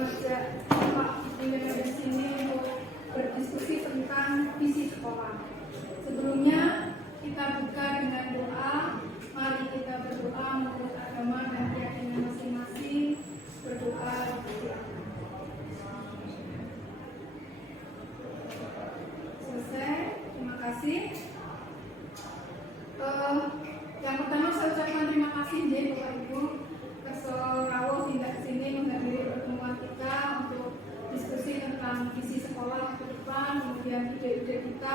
mengajak Pak Ibu yang ada di sini untuk berdiskusi tentang visi sekolah. Sebelumnya kita buka dengan doa. Mari kita berdoa menurut agama dan keyakinan masing-masing. Berdoa. Selesai. Terima kasih. Yang pertama saya ucapkan terima kasih Bapak Ibu Rawuh tindak sini menghadiri pertemuan kita untuk diskusi tentang visi sekolah ke depan, kemudian ide-ide kita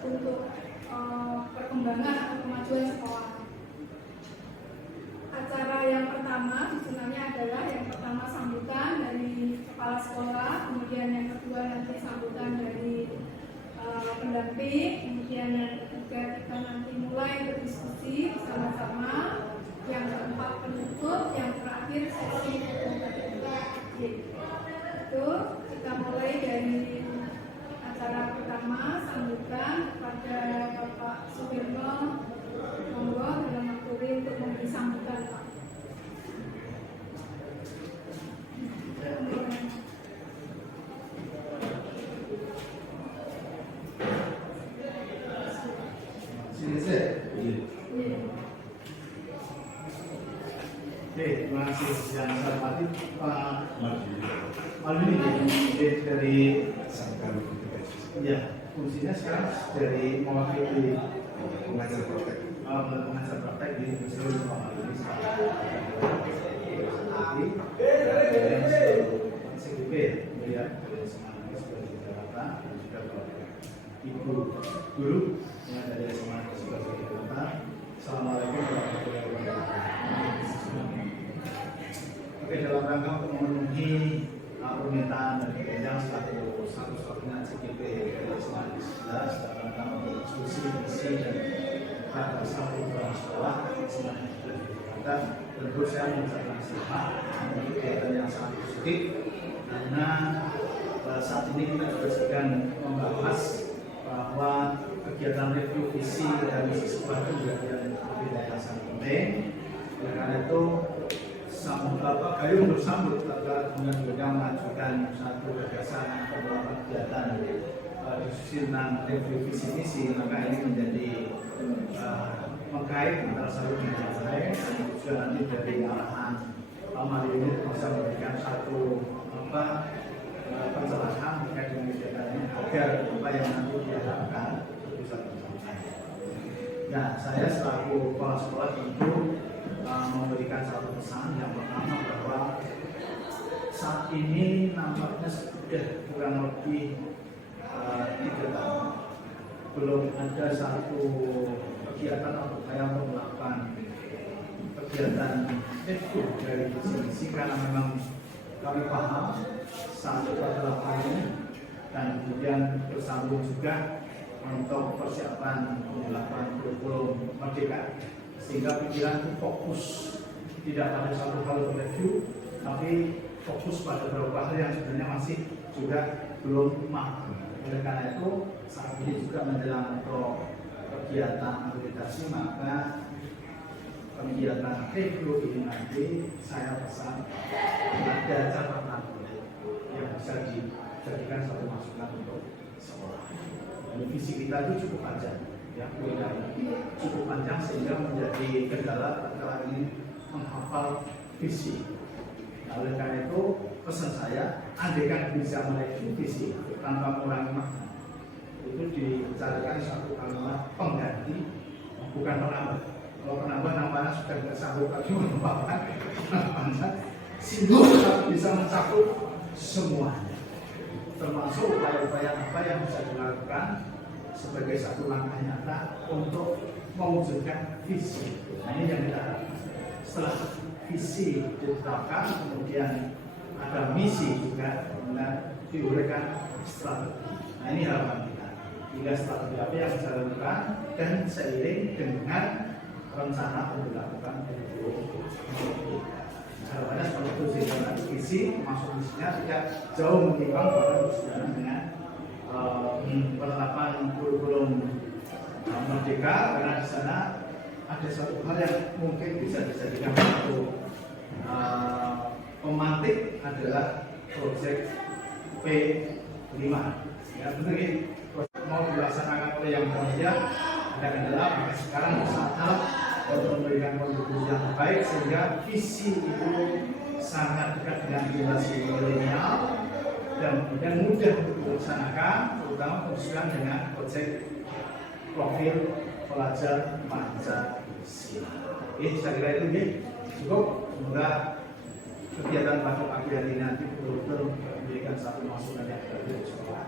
untuk perkembangan atau kemajuan sekolah. Acara yang pertama sebenarnya adalah yang pertama sambutan dari kepala sekolah, kemudian yang kedua nanti sambutan dari pendamping, kemudian yang ketiga kita nanti mulai berdiskusi bersama-sama, yang keempat penutup, yang terakhir sesi itu kita mulai dari acara pertama sambutan kepada Bapak Suwirno. Monggo dalam waktu untuk memberi sambutan Pak. Terima kasih yang saya hormati Pak Malvin dari Sangkar. Ya, fungsinya sekarang dari mewakili pengajar praktek di Universitas Muhammadiyah CGP melihat dari semangat sebagai Jakarta dan juga Ibu Guru yang ada dari semangat sebagai Jakarta. Assalamualaikum warahmatullahi wabarakatuh. Oke, dalam rangka untuk memenuhi permintaan dan kepentingan satu-satunya CGP dari semangat 11 dalam rangka untuk diskusi misi dan pada satu program sekolah semangat Jakarta, tentu saya mengucapkan selamat untuk kegiatan yang sangat positif karena saat ini kita juga sedang membahas bahwa kegiatan review visi dan misi sekolah itu menjadi yang sangat penting. Oleh karena itu gayung bersambut agar kemudian juga mengajukan satu gagasan atau kegiatan diskusi tentang review visi misi, maka ini menjadi mengkait antara satu dengan lain. Juga nanti dari arahan Mari ini bisa memberikan satu pencerahan terkait dengan kegiatan ini agar apa yang nanti diharapkan bisa tercapai. Nah, saya selaku kepala sekolah tentu memberikan satu pesan. Yang pertama bahwa saat ini nampaknya sudah kurang lebih 3 tahun belum ada satu kegiatan atau upaya untuk melakukan kegiatan itu dari visi karena memang kami paham saat itu adalah pandemi dan kemudian bersambung juga untuk persiapan penerapan kurikulum merdeka, sehingga pikiran itu fokus tidak pada satu hal review, tapi fokus pada beberapa hal yang sebenarnya masih juga belum matang. Oleh karena itu saat ini juga menjelang untuk kegiatan akreditasi, maka kegiatan review ini nanti saya pesan ada catatan yang bisa dijadikan satu masukan untuk sekolah. Dan visi kita itu cukup panjang, ya, cukup panjang sehingga menjadi kendala ketika ini menghafal visi. Nah, oleh karena itu pesan saya, andaikan bisa mereview visi tanpa mengurangi makna, itu dicarikan satu kalimat pengganti, bukan penambah. Kalau penambah namanya sudah tidak sanggup lagi menambahkan panjang, sehingga bisa mencakup semuanya, termasuk upaya-upaya apa yang bisa dilakukan sebagai satu langkah nyata untuk mewujudkan visi. Nah, ini yang kita harapkan. Setelah visi ditetapkan, kemudian ada misi juga, kemudian diuraikan strategi. Nah, ini harapan kita. Hingga strategi apa yang bisa dilakukan dan seiring dengan rencana untuk dilakukan harapannya seperti itu, sehingga visi masuk misinya tidak jauh menimbang pada berseberangan dengan penerapan kurikulum merdeka, karena di sana ada satu hal yang mungkin bisa dijadikan satu pemantik adalah project P5. Ya benar ya, mau dilaksanakan oleh yang bekerja ada kendala, maka sekarang saatnya untuk memberikan kontribusi yang baik sehingga visi itu sangat dekat dengan generasi milenial dan kemudian mudah untuk dilaksanakan, terutama khususnya dengan proyek profil pelajar Pancasila. Saya kira itu cukup. Semoga kegiatan pada pagi hari ini nanti betul-betul memberikan satu masukan yang baik untuk sekolah.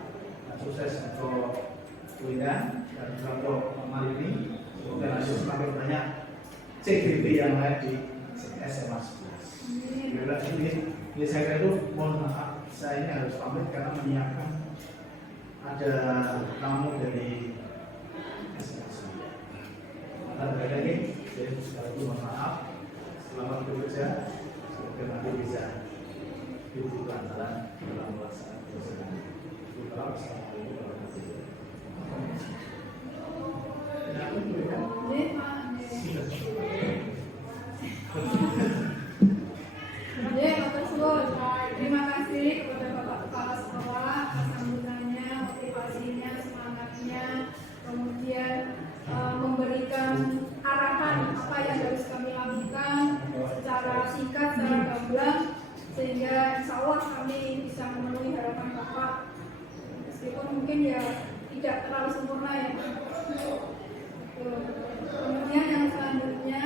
Sukses untuk Windan dan juga untuk Malini. Semoga nanti semakin banyak CGP yang lain di SMA 11. Ini saya kira itu, mohon maaf, saya ini harus pamit karena menyiapkan ada tamu dari SMA 11. Ada lagi, jadi sekali lagi mohon maaf. Selamat bekerja. Semoga nanti bisa diberi kelancaran dalam melaksanakan perusahaan. Assalamualaikum warahmatullahi Terima kasih kepada Bapak Kepala Sekolah sambutannya, motivasinya, semangatnya, kemudian memberikan arahan apa yang harus kami lakukan secara singkat, secara gamblang, sehingga insya Allah kami bisa memenuhi harapan Bapak. Meskipun mungkin ya tidak terlalu sempurna ya. Kemudian yang selanjutnya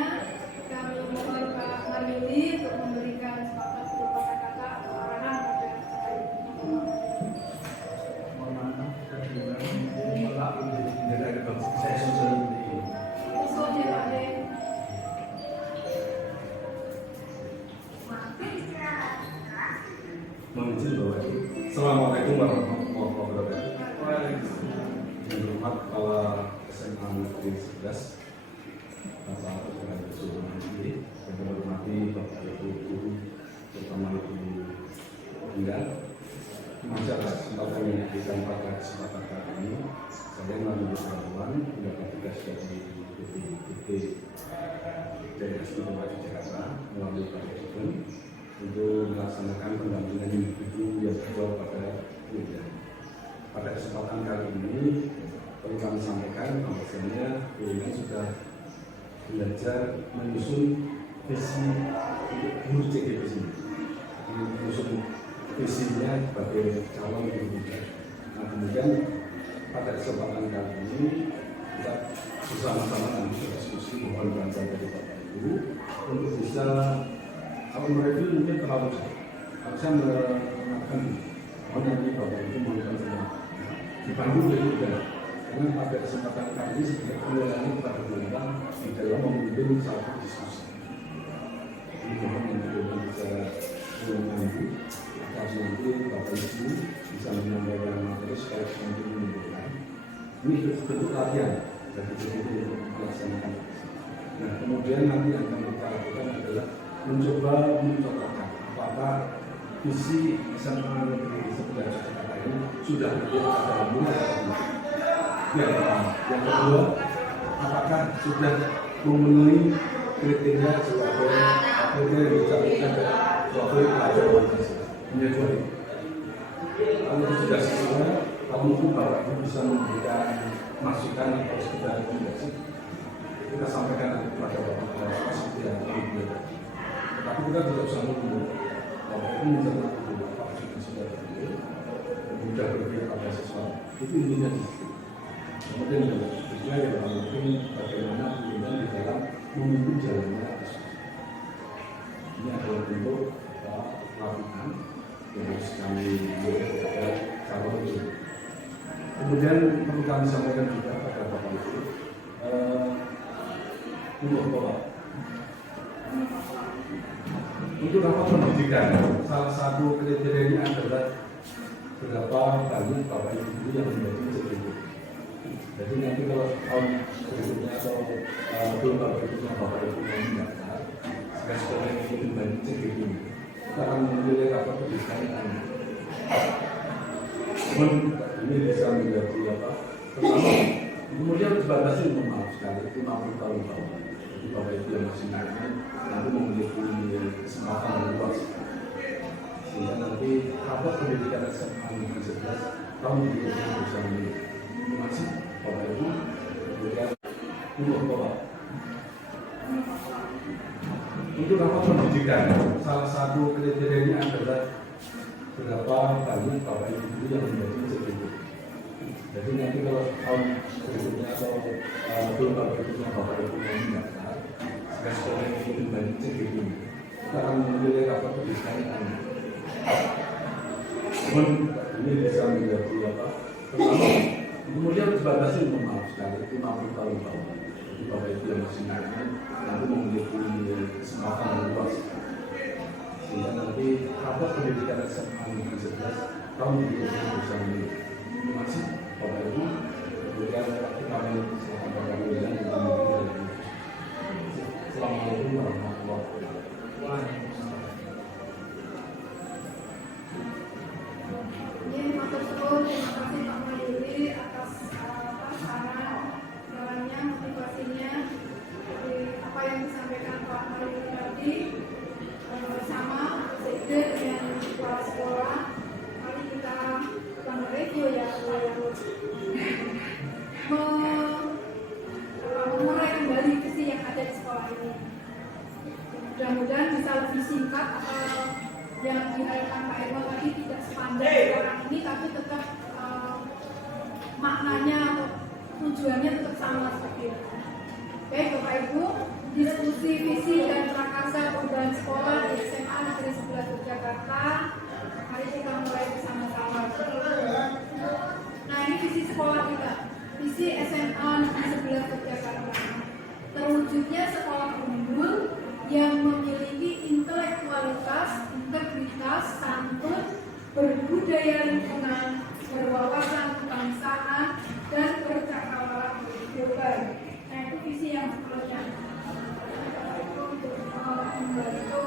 kami mohon Pak Marili untuk memberikan sepakat berupa kata-kata atau arahan pada saya. Assalamualaikum warahmatullahi wabarakatuh. Yang hormat Kepala SMA Negeri 11, Bapak Kepala Keseluruhan ini, yang hormati Bapak Ibu Guru, terutama Ibu Windan. Masalah kesempatan yang diberikan pada kesempatan kali ini, saya melalui pertemuan mendapat tugas dari BPD daerah istimewa Jakarta melalui Pak Presiden untuk melaksanakan pendampingan individu yang berjual pada Windan. Pada kesempatan kali ini perlu kami sampaikan bahwasanya Windan sudah belajar menyusun visi untuk guru CGP ini, menyusun visinya sebagai calon guru. Nah kemudian pada kesempatan kali ini kita bersama-sama nanti berdiskusi mohon bantuan dari Bapak Ibu untuk bisa mereview mungkin terlalu jauh. Saya mengatakan mohon nanti Bapak Ibu mohon semua dibantu juga karena pada kesempatan kali ini sebenarnya penilaian kepada pemerintah di dalam memimpin satu diskusi. Ini mohon nanti bisa membantu agar nanti Bapak Ibu bisa menyampaikan materi secara semakin menentukan. Ini bentuk latihan dari begitu untuk melaksanakan. Nah kemudian nanti yang akan kita lakukan adalah mencoba mencocokan apakah visi SMA Negeri 11 Jakarta ini sudah ada mulai yang pertama. Yang kedua, apakah sudah memenuhi kriteria sebagai kriteria yang dicantumkan sebagai pelajar Pancasila. Menjadi kalau itu sudah sesuai, kalau mungkin Bapak Ibu bisa memberikan masukan atau sekedar rekomendasi, kita sampaikan kepada Bapak Ibu seperti yang kami berikan. Tapi kita tidak usah menunggu. Kalau itu mencerna dulu apa sudah berpikir, mudah berpikir pada sesuatu. Itu intinya di situ. Kemudian yang berikutnya yang mungkin bagaimana pilihan di dalam memimpin jalannya diskusi. Ini adalah bentuk pelatihan yang harus kami berikan kepada calon itu. Kemudian perlu kami sampaikan juga pada Bapak Ibu untuk Bapak. Untuk rapat pendidikan, salah satu kriterianya adalah berapa banyak Bapak Ibu yang menjadi CGP. Jadi nanti kalau tahun berikutnya atau belum Bapak Ibu mau mendaftar, sekarang lebih banyak CGP. Kita akan memilih rapat pendidikan yang ini bisa menjadi apa? Pertama, kemudian dibatasi normal sekali 50 tahun bawah. Jadi Bapak Ibu yang masih naik nanti memiliki kesempatan yang luas. sehingga nanti rapor pendidikan SMA Negeri 11 tahun 2020 bisa masih Bapak Ibu kemudian Bapak. Untuk rapor pendidikan, salah satu kriterianya adalah berapa banyak Bapak Ibu yang menjadi CGD. Jadi nanti kalau tahun berikutnya atau belum Bapak Ibu mau mendaftar, jika sekolah itu banyak CGD, kita akan memilih rapor pendidikan yang namun ini bisa menjadi apa? Pertama, kemudian dibatasi maaf sekali 50 tahun bawah. Jadi Bapak Ibu yang masih naik nanti memiliki kesempatan yang luas. Sehingga nanti rapor pendidikan SMA Negeri 11 tahun 2020 bisa masih Bapak Ibu kemudian kami silakan Bapak Ibu yang memiliki. Assalamualaikum warahmatullahi wabarakatuh. Terima kasih Pak Mayuri atas saran jalannya, motivasinya, apa yang disampaikan Pak Mayuri tadi bersama sekde dengan kepala sekolah. Mari kita mereview ya, mengurai kembali visi yang ada di sekolah ini. Mudah-mudahan bisa lebih singkat yang diharapkan Pak Irwan tadi tidak sepanjang sekarang ini, tapi tetap maknanya atau tujuannya tetap sama seperti itu. Baik Bapak Ibu, diskusi visi dan prakarsa perubahan sekolah di SMA Negeri 11 Yogyakarta. Mari kita mulai bersama-sama. Nah, ini visi sekolah kita, visi SMA Negeri 11 Yogyakarta. Terwujudnya sekolah unggul yang memiliki intelektualitas, integritas, santun, berbudaya lingkungan, berwawasan kebangsaan, dan bercakrawala global. Nah, itu visi yang seterusnya. Itu untuk membantu nggak jelas ya.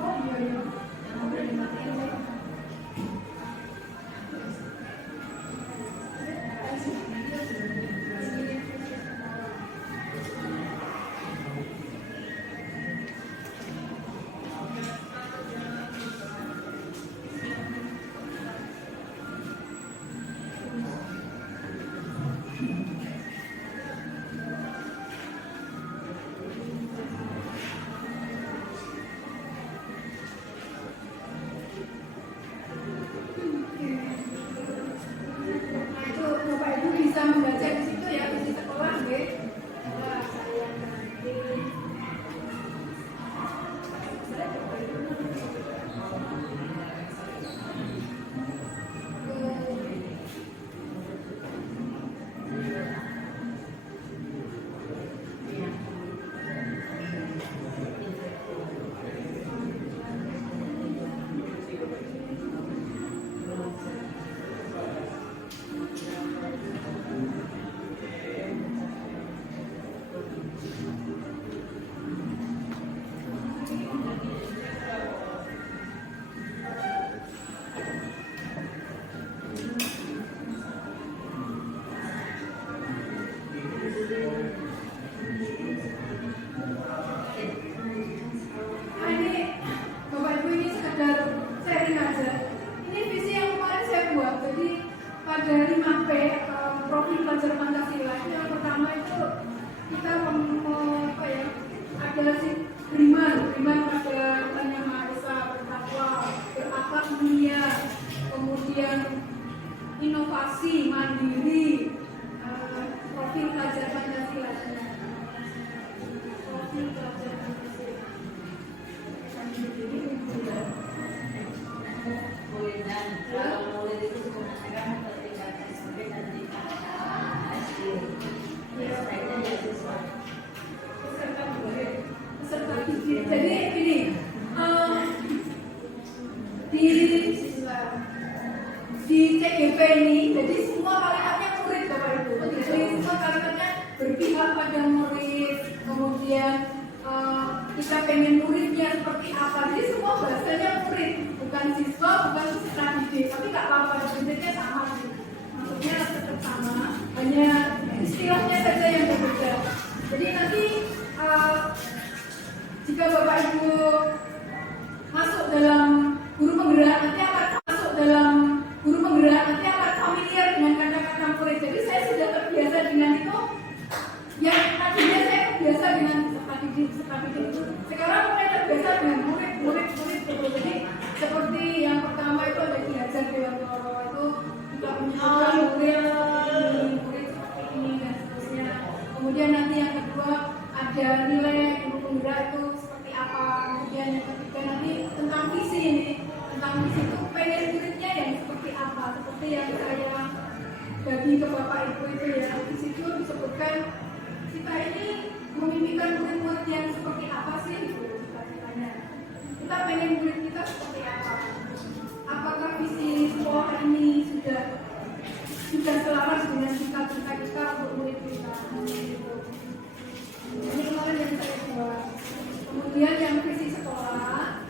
Oh iya. Membaca di situ ya, di sekolah nggih. Inovasi, mandiri, profil pelajar Pancasila. Profil pelajar Pancasila. Peserta didik. Jadi ini di CGP ini, jadi semua kalimatnya murid Bapak Ibu. Jadi semua kalimatnya berpihak pada murid. Kemudian kita pengen muridnya seperti apa. Jadi semua bahasanya murid, bukan siswa, bukan peserta didik. Tapi nggak apa-apa, sebenarnya sama sih. Maksudnya tetap sama, hanya istilahnya saja yang berbeda. jika Bapak Ibu masuk dalam guru penggerak nanti akan masuk dalam guru penggerak nanti akan familiar dengan kata-kata murid. Jadi saya sudah terbiasa dengan itu. Yang tadinya saya terbiasa dengan sekadid itu, sekarang mulai terbiasa dengan murid gitu. Jadi seperti yang pertama itu ada Ki Hajar Dewantoro itu juga menyebutkan murid seperti ini dan seterusnya. Kemudian nanti yang kedua ada nilai guru penggerak itu seperti apa. Kemudian yang ketiga nanti tentang visi ini, tentang visi itu pengen muridnya yang seperti apa, seperti yang saya bagi ke Bapak Ibu itu ya. Di situ disebutkan kita ini memimpikan murid-murid yang seperti apa sih cita-citanya. Kita pengen murid kita seperti apa? Apakah visi sekolah ini sudah selaras dengan cita-cita kita untuk murid kita? Ini kemarin yang saya buat. Kemudian yang visi sekolah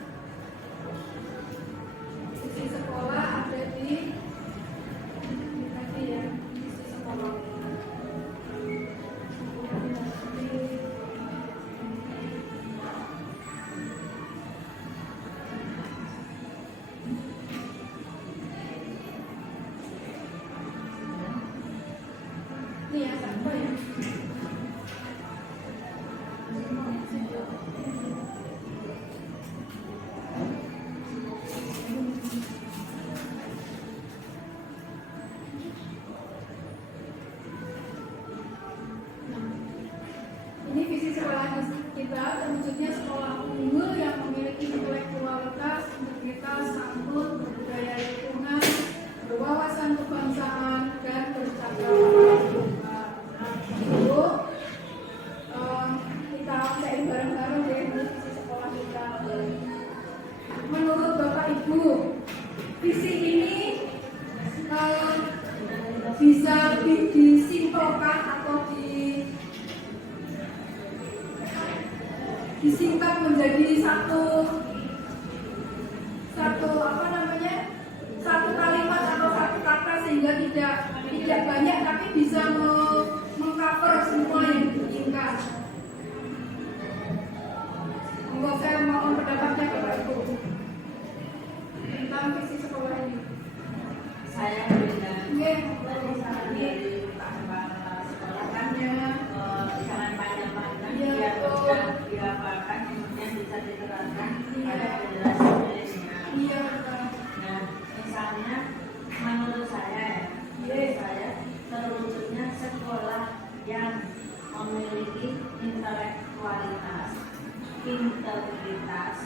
ada di tadi ya, visi sekolah. Ini ya, apa ya? Ini visi sekolah kita, terwujudnya sekolah unggul yang memiliki intelektualitas, integritas, santun, berbudaya lingkungan, berwawasan kebangsaan, dan bercakap. Itu kita cari bareng-bareng deh visi sekolah kita. Menurut Bapak Ibu, visi ini bisa disimpulkan atau disingkat menjadi satu kalimat atau satu kata sehingga tidak banyak tapi bisa mengcover semua yang diinginkan. Monggo saya mohon pendapatnya Bapak Ibu tentang visi sekolah ini. Saya berikan Nggih, dari Pak Kepala Sekolah kan jangan panjang-panjang Iya, biar betul. mudah dihafalkan, kemudian bisa diterapkan pada generasi milenial. Iya, Pak. Nah, misalnya menurut saya terwujudnya sekolah yang memiliki intelektualitas, integritas,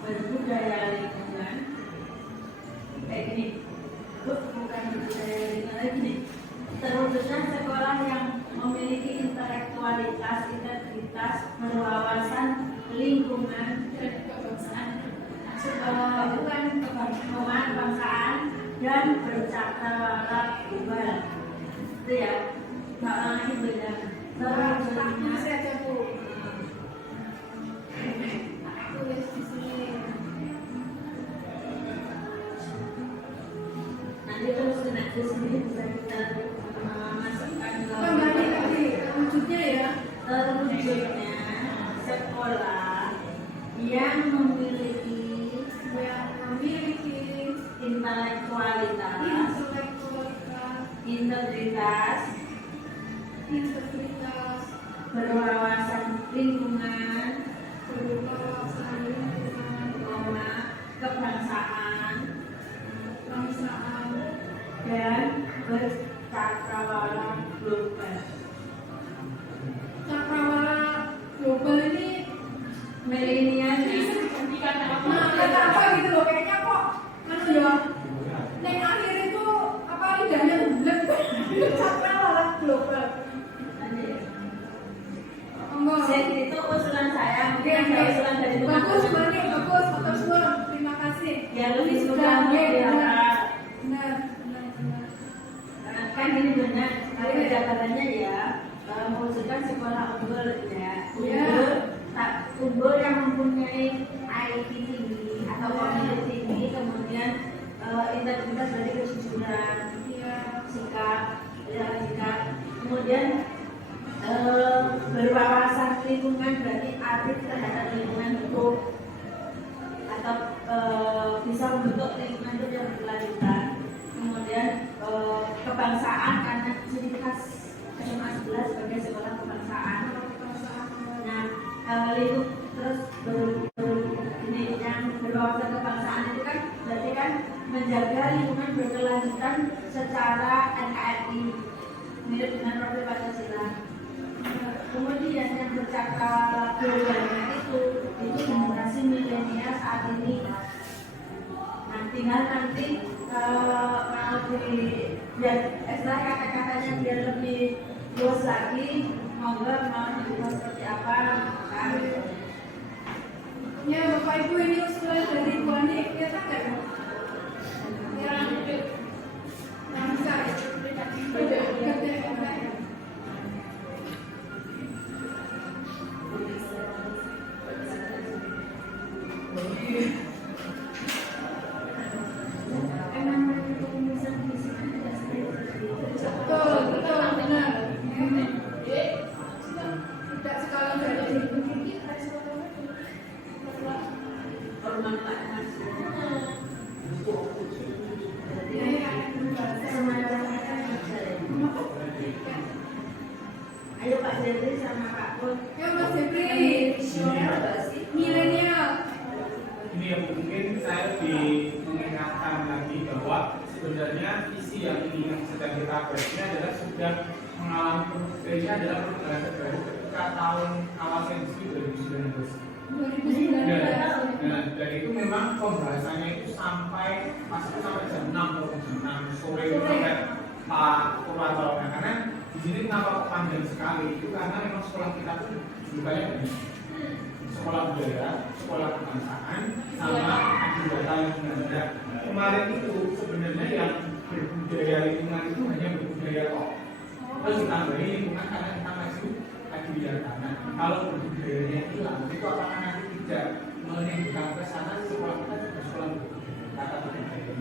berbudaya lingkungan, kayak gini. Bukan budaya lingkungan gini. Terwujudnya sekolah yang memiliki intelektualitas, integritas, berwawasan lingkungan, kebangsaan, dan bercakrawala global. Itu ya, nggak lagi beda. Terwujudnya Saya aja Bu. Tulis di sini. nanti terus di sini bisa kita masukkan Kembali tadi wujudnya ya. terwujudnya sekolah yang memiliki intelektualitas, integritas, berwawasan lingkungan, kebangsaan, dan bercakrawala global. Cakrawala global ini Milenial nah kata apa gitu loh, kayaknya kok ya yang akhir itu apa lidahnya bulat. Cakrawala global. Enggak. Saya itu usulan saya, mungkin ada usulan dari Bagus, teman-teman. Bani, bagus, matur suwun. Terima kasih. Ya lebih Ini sudah benar. benar. Benar. Kan ini benar. Kalau kejadiannya ya mewujudkan sekolah unggul ya. Unggul yang mempunyai IQ tinggi atau kognisi tinggi, kemudian integritas dari kejujuran, sikap, kemudian berwawasan lingkungan, berarti arif terhadap lingkungan NKRI mirip dengan profil Pancasila. Kemudian yang bercakap globalnya itu generasi milenial saat ini. Nah, tinggal nanti mau biar ekstra kata-katanya biar lebih luas lagi, mau dibuat seperti apa kan? Ya Bapak Ibu, ini usulan dari Bu Ani, kelihatan nggak? Yang besar ya? Betul, benar. Tidak sekali dari Ayo Pak Jepri sama Pak Pun. ya Mas Jepri, milenial. Ini yang mungkin saya lebih mengingatkan lagi bahwa sebenarnya visi yang ini yang sedang kita bahas ini adalah sudah mengalami ini adalah perubahan terbaru ketika tahun awal sensi 2019. Nah, dan itu memang pembahasannya itu sampai masuk sampai jam 6 atau jam 6 sore itu sampai Pak Purwanto. Nah, karena di sini kenapa panjang sekali itu karena memang sekolah kita tuh julukannya begini. Sekolah budaya, sekolah kebangsaan, sama data lingkungan. Kemarin itu sebenarnya yang berbudaya lingkungan itu hanya berbudaya kok. Terus ditambahi lingkungan karena kita masih lagi bicara tanah. Kalau berbudayanya hilang, itu apakah nanti tidak menimbulkan ke sana sekolah kita juga sekolah kata budaya.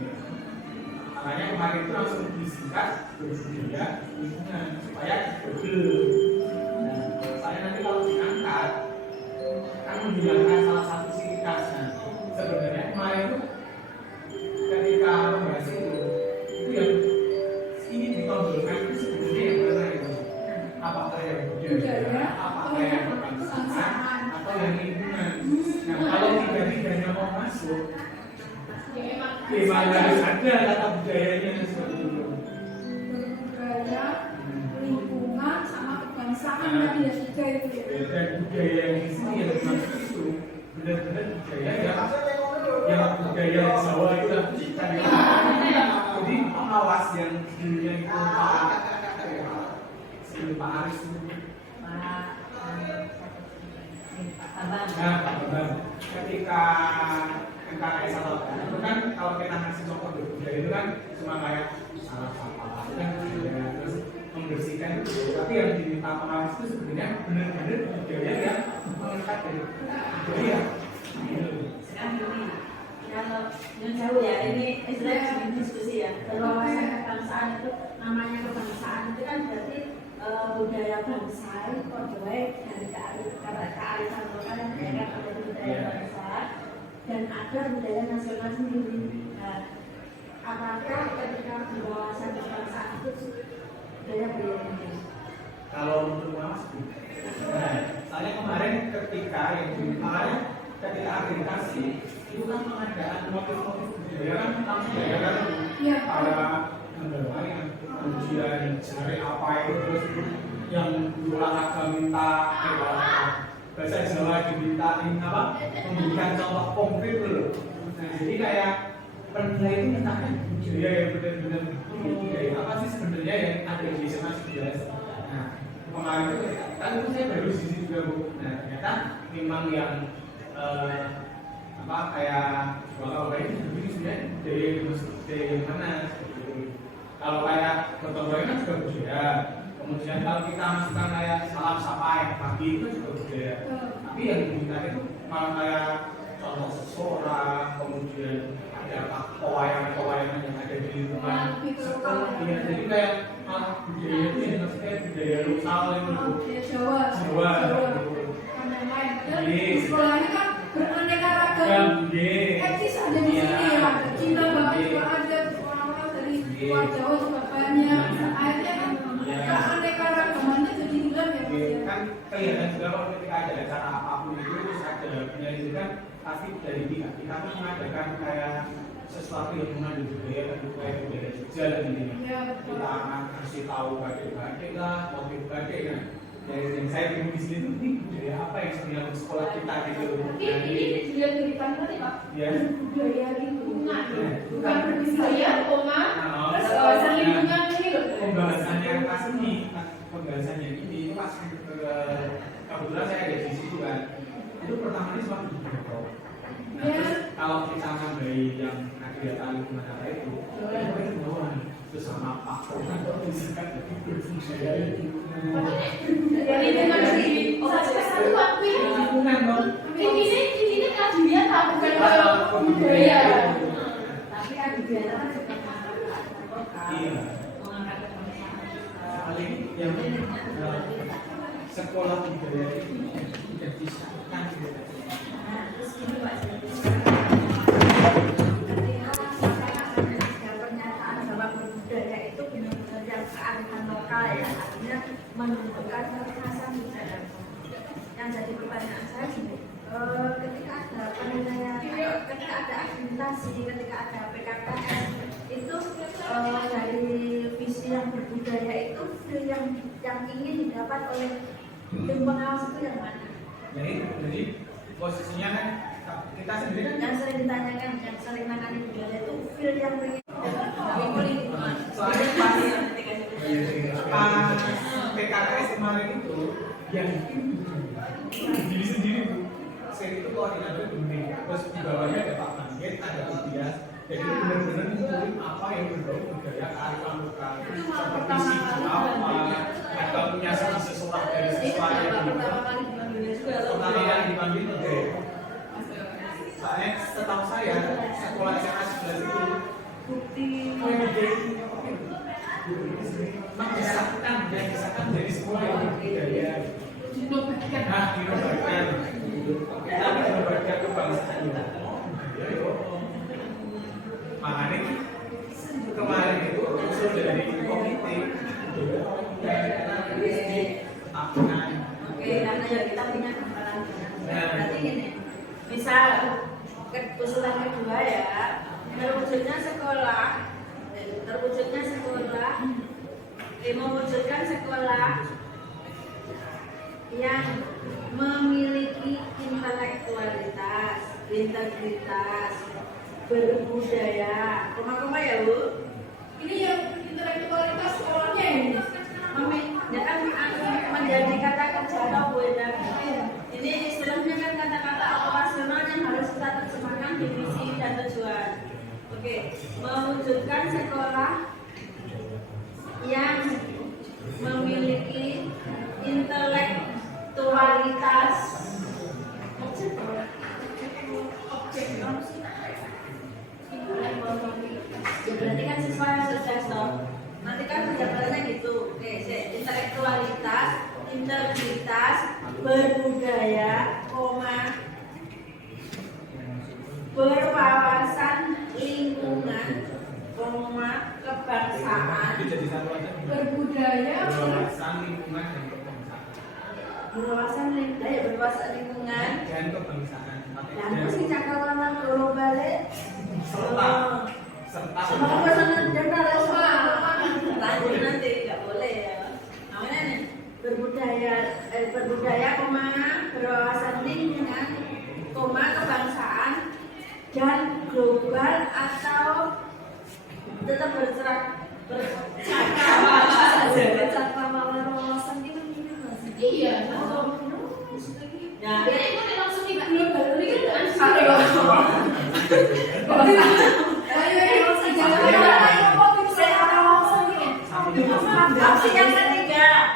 Makanya kemarin itu langsung disingkat berbudaya lingkungan supaya betul. Nah, saya nanti kalau diangkat kan menghilangkan salah satu ciri khasnya. Sebenarnya kemarin itu ketika membahas itu yang ini ditonjolkan itu sebenarnya yang mana itu? Apakah yang budaya, apakah yang kebangsaan, atau yang lingkungan? Nah, kalau tiga-tiganya mau masuk, memang harus ada kata budayanya seperti itu. Budaya, lingkungan, sama kebangsaan tadi ya tiga itu ya. Dan budaya yang di sini yang dimaksud itu benar-benar budaya yang budaya Jawa itu lah kita jadi pengawas yang dulunya itu Pak Aris itu Pak Bambang ketika NKRI satu itu kan kalau kita ngasih contoh budaya itu kan cuma kayak salah apa itu kan budaya terus membersihkan itu, tapi yang diminta pengawas itu sebenarnya benar-benar budaya yang mengangkat dari budaya. Sekarang gini, kalau yang jauh ya, ini istilahnya diskusi ya. Berwawasan kebangsaan itu namanya kebangsaan itu kan berarti budaya bangsa itu kodoi dari kearifan lokal yang mereka menjadi budaya bangsa dan ada budaya nasional sendiri. Nah, apakah ketika berwawasan kebangsaan itu budaya ini? Kalau menurut Mas, saya kemarin ketika akreditasi itu kan pengadaan motif-motif budaya kan langsung ya kan para negara yang kemudian jari apa itu terus yang olahraga minta bahasa Jawa dimintain apa memberikan contoh konkret loh. Nah jadi kayak penilai itu mintanya budaya yang benar-benar budaya apa sih sebenarnya yang ada di sana sebenarnya. Nah kemarin itu kan itu saya baru di sini juga Bu. Nah ternyata memang yang apa kayak kalau kayak ini sebenarnya dari mana? Kalau kayak bertambah kan juga budaya. Kemudian kalau kita masukkan kayak salam sapa yang pagi itu juga budaya. Tapi yang diminta itu malah kayak contoh seseorang, kemudian ada apa pewayangan yang ada di lingkungan sekolah. Ya, jadi kayak malah budaya itu yang maksudnya budaya lokal itu. Jawa. Di sekolah ini kan beraneka ragam. Eksis ada di sini ya. Ada Cina bahkan juga ada orang-orang dari luar Jawa juga banyak. Akhirnya kan keaneka ragamannya jadi hilang ya. Kan kelihatan juga kalau ketika ada acara apapun itu terus ada penyanyi itu kan pasti dari kita kan mengadakan kayak sesuatu yang mengandung budaya Jogja dan intinya. Ya, Kita akan kasih tahu batik-batik lah, motif batik kan. Dari yang saya bingung di sini tuh nih budaya apa yang sebenarnya untuk sekolah kita gitu. Tapi ini dilihat dari tadi Pak. Ya. Budaya lingkungan, bukan budaya, koma, Nah, terus kawasan lingkungan ini loh. pembahasannya pas ini, pembahasannya ini pas kebetulan saya ada di situ kan. Itu pertama ini suatu Ya. kalau kita ngambil yang kegiatan lingkungan apa itu bawah itu sama Pak misalkan Ya lingkungan sendiri. Satu waktu ini. lingkungan dong. Ini kan dilihat apa bukan budaya. Tapi kan budaya kan juga Iya. mengangkat Paling yang sekolah budaya itu tidak bisa kan gitu. terus ini Pak, ketika masyarakat ada pernyataan bahwa berbudaya itu benar-benar yang kearifan lokal ya, artinya menunjukkan kekhasan budaya. Yang jadi pertanyaan saya gini, ketika ada penilaian, ketika ada argumentasi, ketika ada PKKS itu dari visi yang berbudaya itu yang ingin didapat oleh tim pengawas itu yang mana? Jadi posisinya kan kita sendiri kan Yang sering ditanyakan, yang sering nangani budaya itu feel yang ingin soalnya pas PKKS kemarin itu yang diri sendiri bu saya itu koordinator Bumi terus di bawahnya ada Pak Bangkit ada Ubias jadi benar-benar nentuin apa yang berbau budaya kearifan lokal seperti situ apa atau punya sesuatu dari sesuatu pertama kali dipanggil budaya soalnya setahu saya sekolah SMA 11 itu bukti budaya mengisahkan dan disahkan dari sekolah yang berbudaya nah dinobatkan kita dinobatkan kebangsaan makanya kemarin itu usul dari komite tahunan Oke, karena ya kita punya gambaran. Berarti gini, misal usulan kedua ya, mewujudkan sekolah yang memiliki intelektualitas, integritas, berbudaya. Koma-koma ya Bu. Ini yang intelektualitas sekolahnya ini. Ya kan menjadi kata kerja atau Bu Enda. Ini istilahnya kan kata-kata operasional yang harus kita terjemahkan di visi dan tujuan. Oke, mewujudkan sekolah yang memiliki intelektualitas ya berarti kan siswa yang sukses dong. Nanti kan penjabarannya gitu. Oke, intelektualitas, integritas, berbudaya, berwawasan lingkungan, kebangsaan, itu jadi satu aja Berbudaya. berwawasan lingkungan dan kebangsaan berwawasan lingkungan, dan kebangsaan dan mesti cakalan loro balik. serta Semua pesanan general lanjut nanti nggak boleh ya. Namanya nih berbudaya, berwawasan lingkungan, kebangsaan dan global atau tetap bercakrawala wawasan itu Iya. ya. Jadi itu langsung ini kan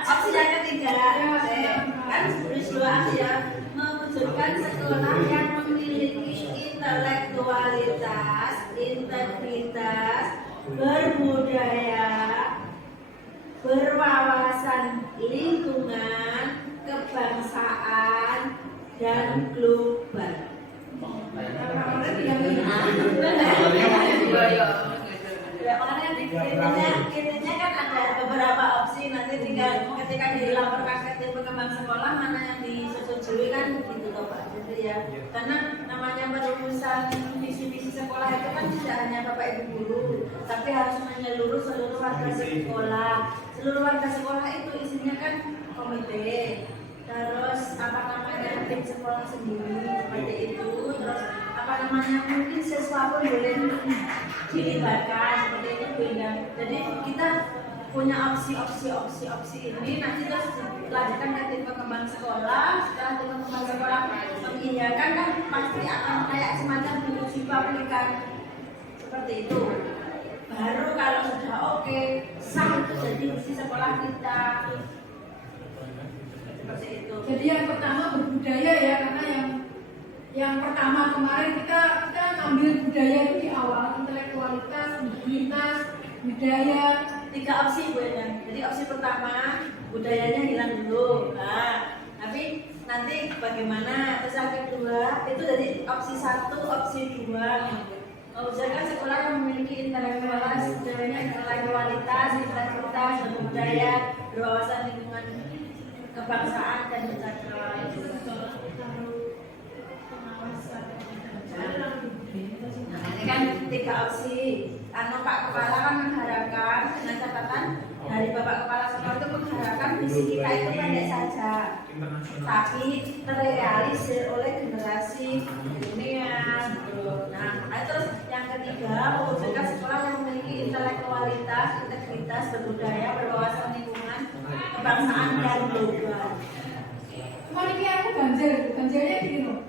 Opsi yang ketiga kan dua opsi ya, mewujudkan sekolah yang memiliki intelektualitas, integritas, berbudaya, berwawasan lingkungan, kebangsaan dan global. Ya, makanya Intinya kan ada beberapa opsi, nanti tinggal ketika dilaporkan ke tim pengembang sekolah mana yang disetujui kan gitu toh Pak. Jadi ya, karena namanya perumusan visi-visi sekolah itu kan tidak hanya Bapak Ibu guru, tapi harus menyeluruh seluruh warga sekolah. Seluruh warga sekolah itu isinya kan komite, terus apa namanya tim sekolah sendiri seperti itu, terus apa namanya mungkin siswa pun boleh dilibatkan seperti itu beda. Jadi kita punya opsi ini nanti terus dilanjutkan ke tim pengembang sekolah. Setelah tim pengembang sekolah mengiyakan kan pasti akan kayak semacam uji publikan seperti itu. Baru kalau sudah oke sah itu jadi uji sekolah kita seperti itu. Jadi yang pertama berbudaya ya, karena yang pertama kemarin kita ngambil budaya itu di awal, intelektualitas, integritas, budaya. 3 opsi Bu Endang. Jadi opsi pertama budayanya hilang dulu. Nah, tapi nanti bagaimana? Terus yang kedua itu dari opsi 1, opsi 2. Mewujudkan sekolah yang memiliki intelektualitas, integritas, budaya, berwawasan lingkungan kebangsaan dan negara. Nah, ini kan 3 opsi. Karena Pak Kepala kan mengharapkan dengan catatan dari Bapak Kepala Sekolah itu mengharapkan visi kita itu pendek saja, tapi terrealisir oleh generasi dunia. Nah, terus yang ketiga mewujudkan sekolah yang memiliki intelektualitas, integritas, berbudaya, berwawasan lingkungan, kebangsaan dan global. Kemarin ini aku ganjalnya gini loh.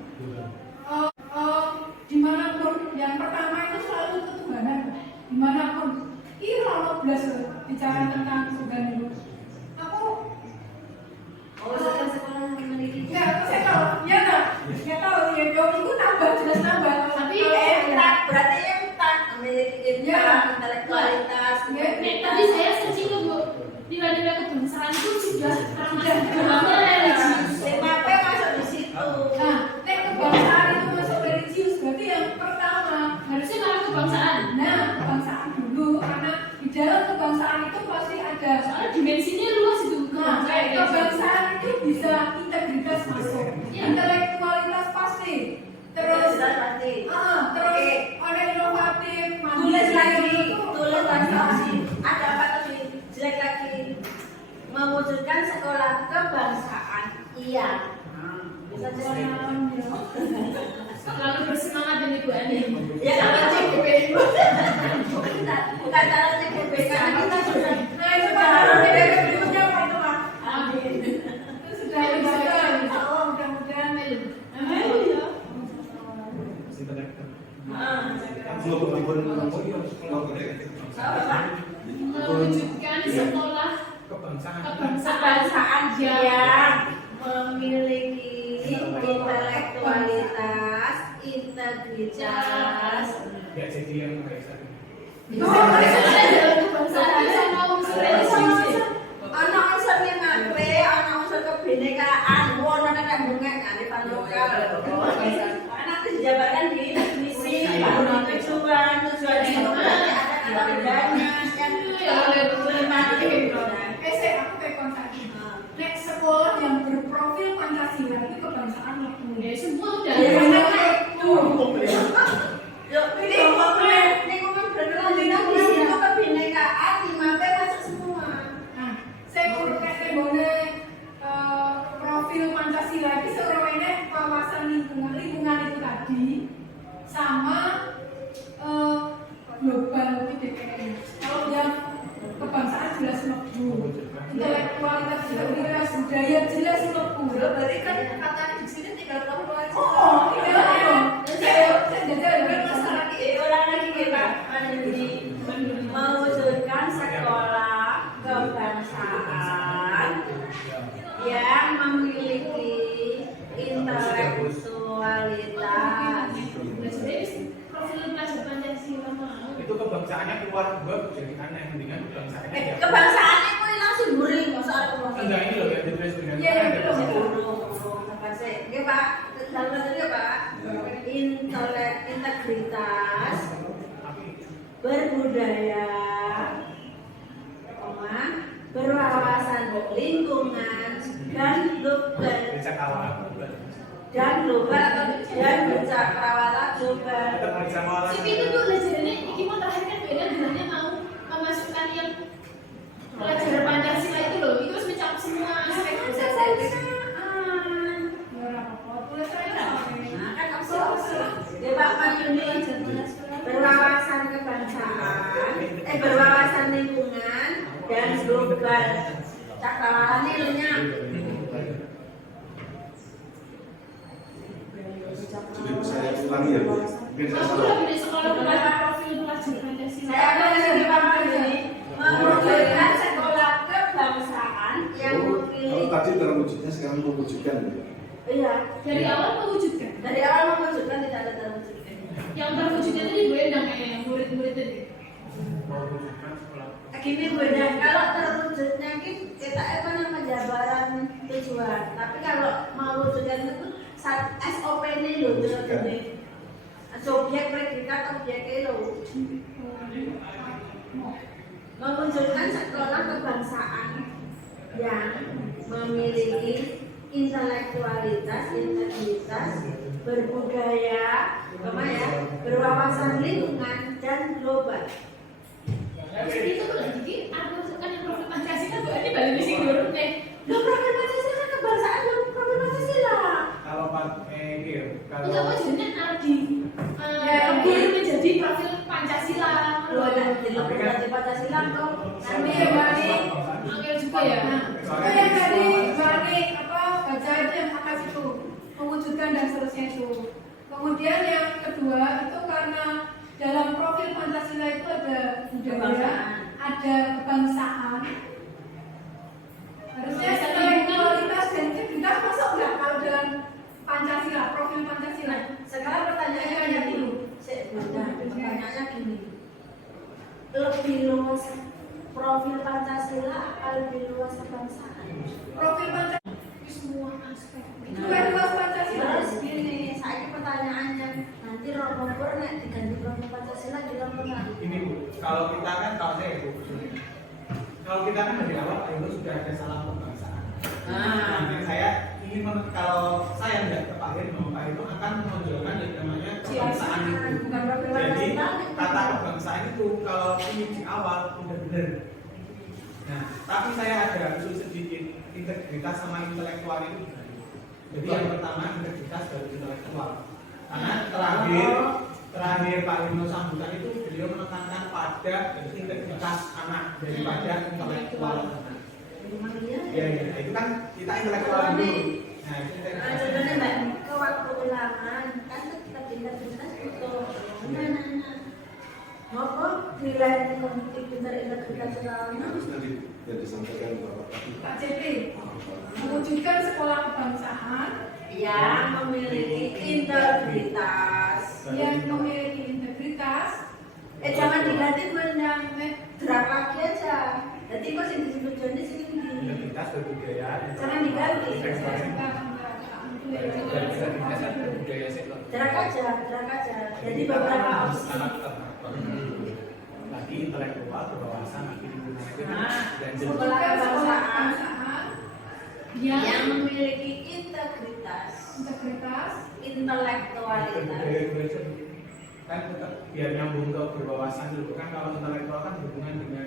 Dimanapun yang pertama itu selalu ketuhanan. Dimanapun ini kalau bicara bicara tentang Tuhan itu, aku Mewujudkan sekolah yang memiliki saya tahu, ya itu tambah jelas tambah. Tapi berarti memiliki intelektualitas. Tadi saya searching tuh Bu, nilai-nilai kebangsaan itu sudah termasuk religius. CMAP masuk di situ. Nah, kebangsaan itu masuk religius, berarti yang pertama Harusnya malah kebangsaan. nah kebangsaan dulu, karena di dalam kebangsaan itu pasti ada. Soalnya dimensinya luas itu. Nah, kebangsaan itu bisa integritas masuk, intelektualitas pasti. Terus ada inovatif, Tulis lagi itu opsi. Ada apa tadi? Jelek lagi. Mewujudkan sekolah kebangsaan. Iya. Bisa jadi. Selalu bersemangat dan Ibu Ani. Ya kalau CGP bukan cara CGP karena kita sudah. Nah itu baru berikutnya apa itu Pak? Amin. Itu sudah dibaca. Oh mudah-mudahan Mewujudkan sekolah kebangsaan yang memiliki intelektualitas, integritas. Ya jadi yang mereka. kebangsaan sama unsur religius. Anak unsur ngakre, anak unsur kebinekaan, wono nek bungek arifan lokal. Nanti dijabarkan di misi, baru di tujuan itu berarti ada kata bedanya yang boleh mati. aku kayak kontak. Nek sekolah yang berprofil Pancasila itu kebangsaan waktu. Ya semua udah. Ini ngomong berkelanjutan di situ kebinekaan, 5P masuk semua. Nah, saya urut kayak profil Pancasila itu sebenarnya kawasan lingkungan itu tadi sama global itu DPR. Kalau yang kebangsaan jelas lebu, intelektualitas jelas, budaya jelas lebu. Berarti kan katanya di sini 3 tahun lagi. Oh, tidak ada. Saya jajal Ulang lagi kita mewujudkan sekolah kebangsaan yang memiliki intelektualitas. Profil pelajar Pancasila mau. Itu kebangsaannya keluar juga jadi aneh, mendingan kebangsaannya. Kebangsaan itu langsung buring soal kebangsaan. Enggak ini loh ya ditulis dengan. Iya, belum. Oke Pak, dalam tadi ya Pak, integritas, berbudaya, lingkungan dan global dan bercakrawala global. Tapi itu tuh pelajarannya, ini mau terakhir kan beda bilangnya mau memasukkan yang pelajaran Pancasila itu loh, itu harus mencakup semua aspek berwawasan kebangsaan, berwawasan lingkungan dan global. Cakrawala ini lonya. Jadi saya ulangi ya, Bu. Mungkin saya aku salah. lagi di sekolah belajar profil pelajaran Pancasila. Saya akan menjawab ini mewujudkan sekolah kebangsaan yang Kalau memiliki. tadi terwujudnya sekarang mewujudkan gitu. Iya. Dari awal mewujudkan. Dari awal mewujudkan tidak ada terwujudkan. Yang terwujudnya tadi Bu Endang yang murid-murid tadi. Gini Bu Endang, kalau terwujudnya kita kan yang penjabaran tujuan. Tapi kalau mewujudkan itu SOP ini loh, jadi subjek predikat objek lo. Mewujudkan sekolah kebangsaan yang memiliki intelektualitas, integritas, berbudaya, berwawasan lingkungan dan global. Terus itu tuh jadi aku masukkan yang profil Pancasila berarti balik misi dulu deh. Lo profil Pancasila kan kebangsaan, lo profil Pancasila. Kalau Enggak mau jadinya arti menjadi profil Pancasila. Lo ada di Pancasila tuh. Tapi ya Bani, Angel juga ya. itu yang tadi Bani baca itu yang atas itu mewujudkan dan seterusnya itu. Kemudian yang kedua itu karena dalam profil Pancasila itu ada budaya, ada kebangsaan. Harusnya intelektualitas dan integritas masuk nggak kalau dalam Pancasila, profil Pancasila? Sekarang pertanyaannya dulu. Pertanyaannya gini. Lebih luas profil Pancasila atau lebih luas kebangsaan? Profil Pancasila Semua aspek. itu kan luas Pancasila. Terus gini, saya pertanyaannya nanti Rompur nek diganti profil Pancasila bilang benar. Ini Bu, kalau kita kan kalau saya Bu, kalau kita kan dari awal itu sudah ada salam kebangsaan. Nah, saya ingin kalau saya tidak ke Pak Hirno, Pak Hirno akan menonjolkan yang namanya kebangsaan itu. Bukan profil Jadi Pancasila. kata kebangsaan itu kalau ini di awal udah benar. Nah, tapi saya ada usul sedikit integritas sama intelektual itu. Jadi yang pertama integritas dan intelektual. Karena terakhir Pak Hirno sambutan itu beliau menekankan pada integritas anak daripada intelektual anak. Ya, itu kan kita intelektual dulu. Nah, itu integritas. Contohnya Mbak, ke waktu ulangan kan kita integritas itu mana? Ngapa nilai pintar integritas ulangan? Harus nanti yang disampaikan Bapak tadi. Pak CP mewujudkan sekolah kebangsaan Yang memiliki integritas. Jangan diganti menang drag lagi aja. Jadi kok sing disebut Joni sing ndi? Integritas berbudaya. Jangan diganti. Drag aja. Jadi beberapa opsi. Lagi intelektual berwawasan lagi lingkungan itu dan Sekolah kebangsaan yang Yang memiliki integritas, intelektualitas. kan tetap biar nyambung ke berwawasan dulu kan. Kalau intelektual kan hubungan dengan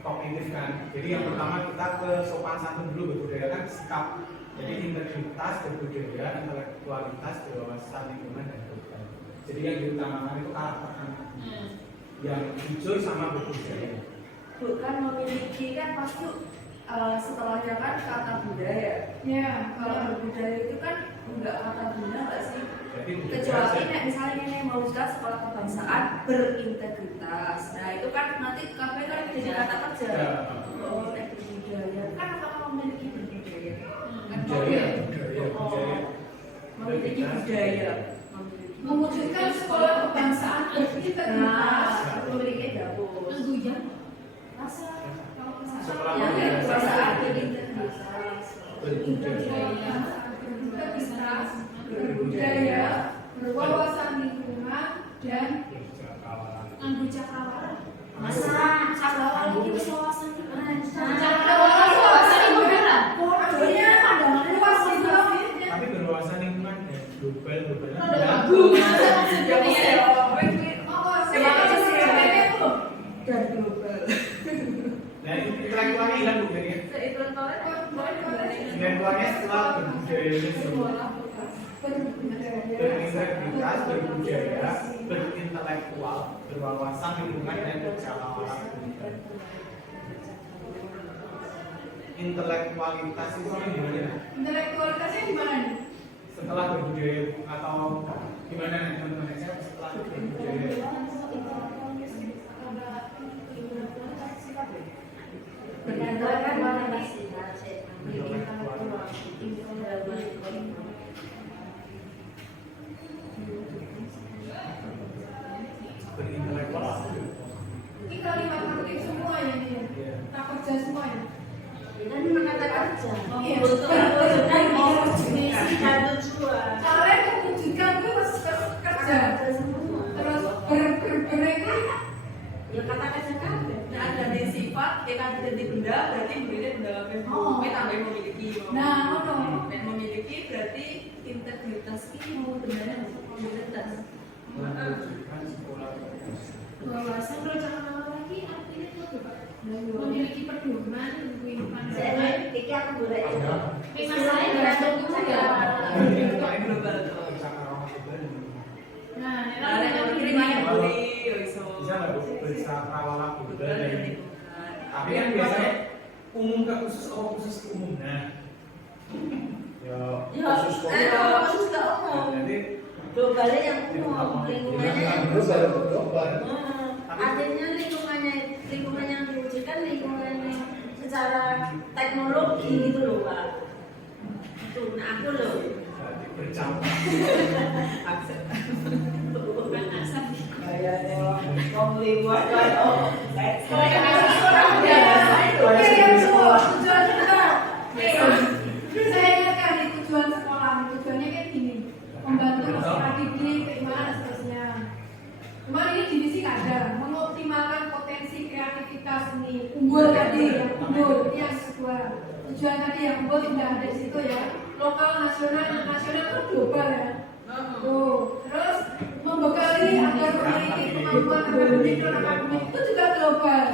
kognitif kan. Jadi yang pertama kita ke sopan santun dulu, berbudaya kan sikap. Jadi integritas, berbudaya, intelektualitas, berwawasan lingkungan dan global. Jadi yang diutamakan itu karakter anak yang jujur sama berbudaya. Bukan memiliki kan pasti setelahnya kan kata budaya. Ya, Kalau berbudaya itu kan enggak kata bunda nggak sih? Jadi Kecuali nek misalnya ini mewujudkan sekolah kebangsaan berintegritas. Nah itu kan nanti kabeh kan jadi kata kerja. Ya. Oh, nek berbudaya kan apakah memiliki berbudaya? Kan Budaya, Oh, budaya. memiliki budaya. mewujudkan sekolah kebangsaan berintegritas. Memiliki dapur. Tentunya Rasa Sekolah yang kebangsaan. kebangsaan berintegritas. Integritas, berbudaya, berwawasan lingkungan, dan Anggu Cakrawala. Masa cakrawala ini bisa wawasan Cakrawala itu wawasan Nah, intelektualnya hilang Bu ya. Intelektualnya setelah berbudaya semua. Berintegritas, berbudaya, berintelektual, berwawasan lingkungan dan bercakap. Intelektualitas itu gimana? Intelektualitasnya gimana nih? Setelah berbudaya atau gimana teman-teman saya setelah berbudaya? Berdasarkan mana masih Berintelektual. Ini kalimat aktif semua ya ini. Tak kerja semua ya. kan mengatakan kerja. Iya. Untuk mewujudkan visi dan tujuan. Cara mewujudkan itu harus kerja. Semua. Terus ber-ber-ber-ber Ya kata kerja kan, nah ada di sifat, kita jadi benda, berarti benda kabeh. Oh. Kita tambah memiliki. Nah, ngono. Dan memiliki berarti integritas ini mau benar integritas. Mewujudkan sekolah. Wawasan rencana lagi artinya itu Pak. Memiliki pedoman kehidupan. Saya iki aku boleh. Masalahnya berasal juga. Nah, Ada yang kirimannya beli, Bisa nggak Bu? Bersakrawala tapi kan biasanya umum ke khusus khusus ke umum. Nah, ya khusus ke umum. Khusus ke umum. Jadi Globalnya yang umum, lingkungannya yang Terus ada global. artinya lingkungan yang diwujudkan lingkungan yang secara teknologi gitu loh Pak. Tuh, nah aku loh. bercampur. bukan asal. kayaknya mau libuan kan oh tujuan kita. Saya ingatkan di tujuan sekolah, tujuannya kayak gini, membantu masyarakat didik, keimanan dan seterusnya. Kemarin ini divisi ada mengoptimalkan potensi kreativitas ini, unggul tadi, yang unggul ini yang kedua. Tujuan tadi yang unggul tidak ada di situ ya, lokal, nasional, internasional itu global ya. Tuh, terus membekali agar memiliki kemampuan akademik dan akademik itu juga global.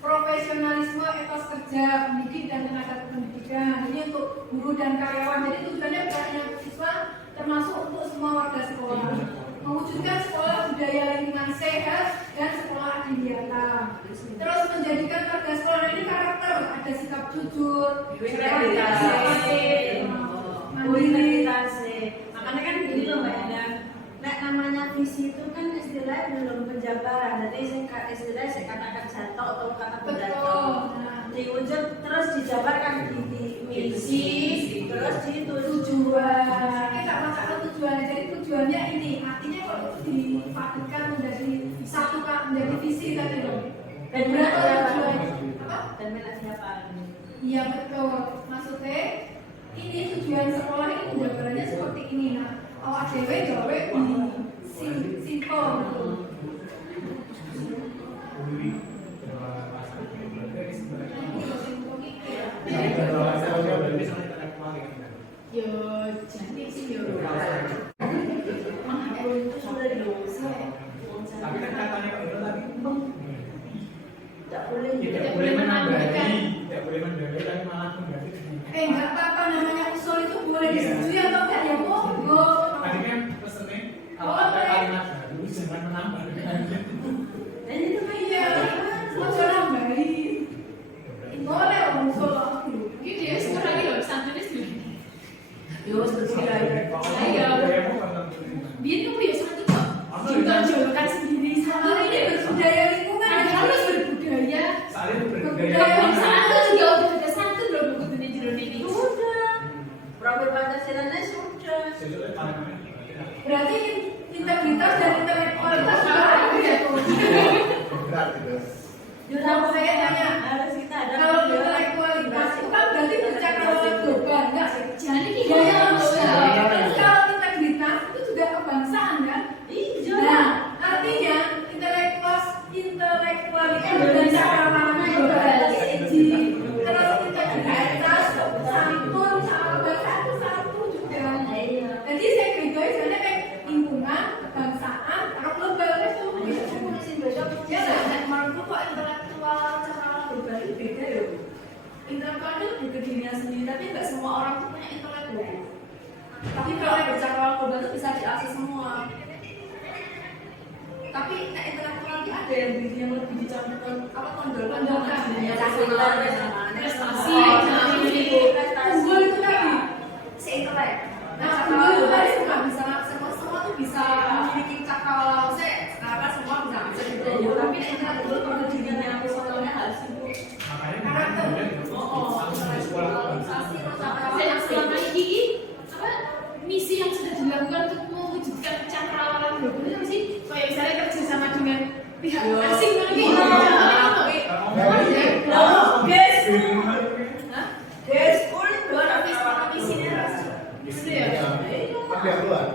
Profesionalisme, etos kerja, pendidik dan tenaga pendidikan ini untuk guru dan karyawan. Jadi tujuannya bukan hanya siswa, termasuk untuk semua warga sekolah. Mewujudkan sekolah budaya lingkungan sehat dan sekolah adiwiyata. Terus menjadikan warga sekolah ini karakter, ada sikap jujur, mandiri. Makanya kan gini loh Mbak Enda. Nek namanya visi itu kan istilahnya belum penjabaran. Jadi istilahnya saya katakan jatuh atau kata Betul. Nah, diwujud terus dijabarkan di misi terus di tujuan. Kita masalah tujuan. Jadi tujuannya ini. Artinya kalau itu dipadukan menjadi satu menjadi visi tadi loh. dan Berarti benar tujuan apa? dan benar siapa Iya betul. Maksudnya ini tujuan sekolah ini penjabarannya seperti ini. Nah, awak dewe gawe di simpel gitu. Yo, jadi sih yo. itu sudah diusir Tapi kan katanya Pak Dodo tadi tidak boleh tidak boleh menambahkan, tidak boleh menambahkan tapi malah mengganti. Enggak apa-apa namanya usul itu boleh disetujui atau enggak ya monggo. Tadi kan pesennya kalau ada kalimat baru jangan menambah. dan itu kan Iya, ojo nambahin. Boleh usul aku. Ini dia sekarang ini loh, santunis dulu. yo setuju aja Dia tuh punya satu kok. Ditonjolkan sendiri satu Ini berbudaya lingkungan ya. harus berbudaya. Soalnya itu berbeda. Kebangsaan itu juga udah ada satu loh buku ini jero ini. sudah profil Pancasilanya sudah Sejujurnya paling Berarti integritas dan intelektualitas juga ada ya tuh. Berat gitu. Kalau saya tanya, harus kita ada kalau intelektualitas itu kan berarti percakapan global, enggak sih? Jangan ini Gaya gaya manusia. manusia. Terus kalau integritas itu juga kebangsaan kan? iya Nah, artinya intelektualitas dan cakapan global siji. Terus integritas, santun, sama bahasa itu satu juga. iya Jadi saya kriteria sebenarnya kayak lingkungan, kebangsaan, kalau global itu. Ya, menurutku kok intelektual cara global itu beda dirinya sendiri, tapi nggak semua orang tuh punya intelek loh. Tapi kalau bercakrawala global itu bisa diakses semua. Tapi nek intelektual itu ada yang dirinya lebih dicontohkan apa tonjolkan dunia sekitar Prestasi, unggul itu tadi. si intelek. Nah, Cakrawala unggul itu global tadi itu bukan nggak bisa semua tuh bisa memiliki cakrawala. Sekarang semua bisa akses gitu ya. Tapi nek intelektual kalau dirinya personalnya harus itu. Makanya kemudian harus di sekolah kebangsaan. Dan selama ini apa misi yang sudah dilakukan untuk mewujudkan cakrawala global itu sih kayak misalnya kerjasama dengan pihak asing lagi. Tapi yang luar.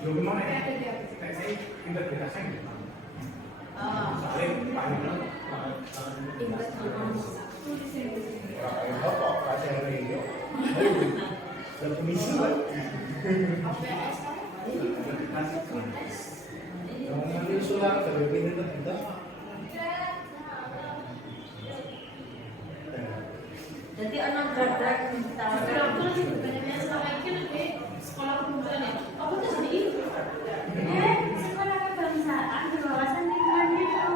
Lu gimana ya? Saya interpretasi gitu. Soalnya Pak Nino Apa? Pasien radio. Dan komisi kan? Yang ngambil surat dari pintu itu kita. Jadi anak berat kita Aku lagi bertanya selama ini kan ada sekolah kebencanaan ya. Apa tuh jadi itu? sekolah kebangsaan di wawasan lingkungan itu.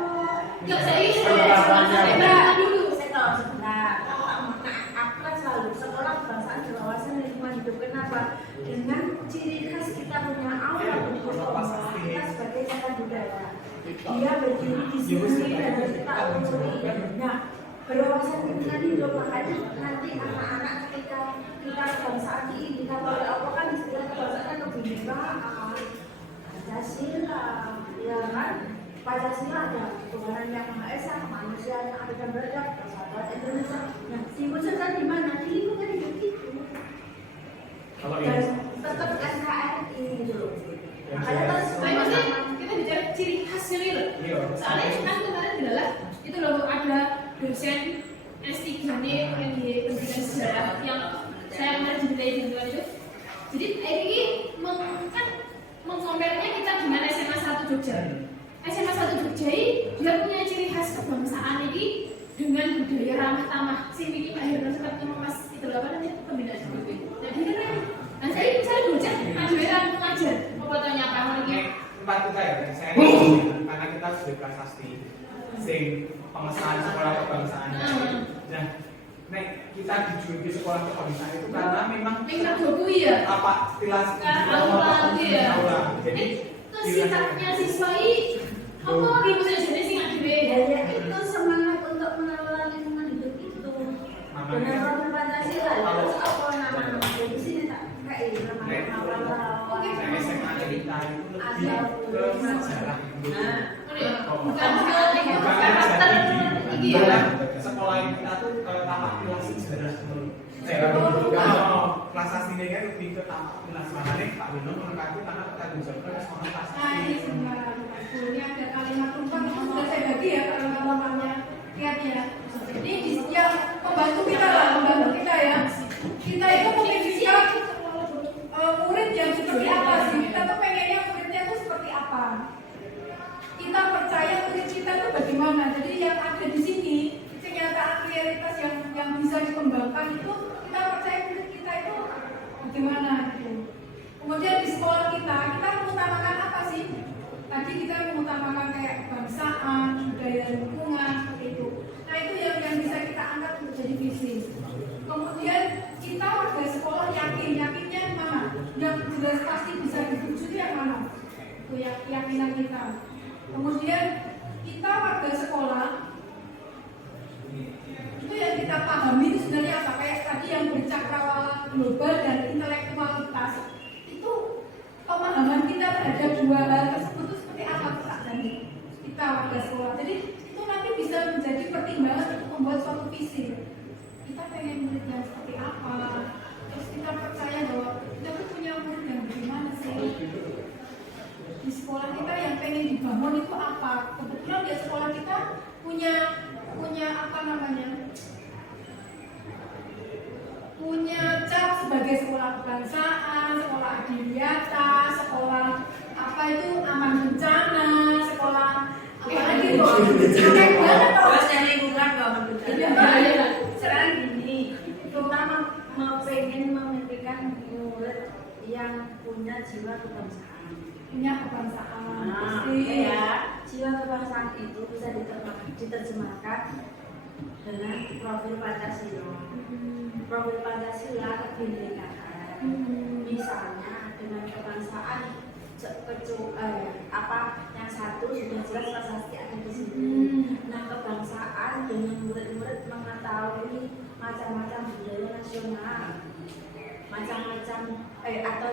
Enggak saya sekolah dulu. Saya tahu sebentar. Aku kan selalu sekolah kebangsaan di wawasan lingkungan hidup. Kenapa? Dengan ciri khas kita punya aura untuk kita sebagai cagar budaya. Dia berdiri di sini dan kita urusuri. Nah, berwawasan lingkungan hidup makanya nanti anak-anak ketika kita kebangsaan ini kita oleh apa kan istilah kebangsaan kebinekaan Pancasila ya kan Pancasila ada Tuhan yang Maha Esa manusia yang ada dan beradab persahabatan Indonesia nah diwujudkan di mana di lingkungan hidup itu kalau dan ini tetap NKRI dulu makanya terus Tapi maksudnya kita bicara ciri khasnya nih loh. iya. Soalnya kan kemarin adalah itu loh ada dosen S3 nih yang di pendidikan sejarah yang saya kemarin dimintai bantuan itu. Jadi ini kan mengkomparnya kita dengan SMA 1 Jogja. SMA 1 Jogja ini dia punya ciri khas kebangsaan ini dengan budaya ramah tamah. Si Wiki akhirnya sempat mas itu apa namanya pembinaan seperti itu. Jadi kan, nah saya misalnya bocah ajaran mengajar, apa tanya apa lagi? Tempat kita ya, saya karena kita sudah prasasti sing pengesahan sekolah kebangsaan. Nah, kita dijuluki sekolah kebangsaan itu karena memang Yang kuwi ya. apa istilah Aula. jadi Terus sifatnya siswa ini apa ributnya jenis sih nggak budaya itu semangat untuk mengelola lingkungan hidup itu benar-benar Pancasila terus apa nama di sini tak kayak nama saya SMA kita itu lebih ke sejarah bukan karakter ini ya. karena sekolah kita tuh tapak pilas sejarah dulu. Kelas aslinya kan lebih ke tapak pilas makanya Pak Wino melengkapi karena kita dijaga sekolah kelas Nah, ini sebenarnya ini ada kalimat tumpang itu sudah saya bagi ya kalimat tumpangnya lihat ya. Ini yang membantu kita lah, membantu kita ya. Kita itu memikirkan murid yang seperti apa sih? Kita tuh pengennya muridnya tuh seperti apa? Kita percaya murid kita tuh bagaimana? Jadi yang ada di sini kenyataan realitas yang bisa dikembangkan itu kita percaya murid kita itu bagaimana gitu. Kemudian di sekolah kita mengutamakan apa sih? Tadi kita mengutamakan kayak kebangsaan, budaya lingkungan seperti itu. Nah itu yang bisa kita angkat menjadi visi. Kemudian kita warga sekolah yakinnya mana? Yang jelas pasti bisa diwujudi yang mana? Itu keyakinan kita. Kemudian kita warga sekolah itu yang kita pahami itu sebenarnya apa? Kayak tadi yang bercakrawala global dan intelektualitas itu pemahaman kita terhadap dua hal tersebut itu seperti apa Pak Dani? Kita warga sekolah. Jadi itu nanti bisa menjadi pertimbangan untuk membuat suatu visi. Kita pengen murid yang seperti apa? Terus kita percaya bahwa kita tuh punya murid yang bagaimana sih? Di sekolah kita yang pengen dibangun itu apa? Kebetulan di sekolah kita punya apa namanya? Punya cap sebagai sekolah kebangsaan, sekolah adiwiyata, sekolah apa itu aman bencana, sekolah apa lagi kok? Capek banget kok. Terus yang lingkungan nggak menduga. Iya, yang punya jiwa kebangsaan. Punya kebangsaan. Nah, Pasti. ya, jiwa kebangsaan itu bisa diterjemahkan dengan profil Pancasila. Profil Pancasila kebinekaan. Misalnya dengan kebangsaan yang satu sudah jelas prasasti ada di sini. Nah, kebangsaan dengan murid-murid mengetahui macam-macam budaya nasional, macam-macam atau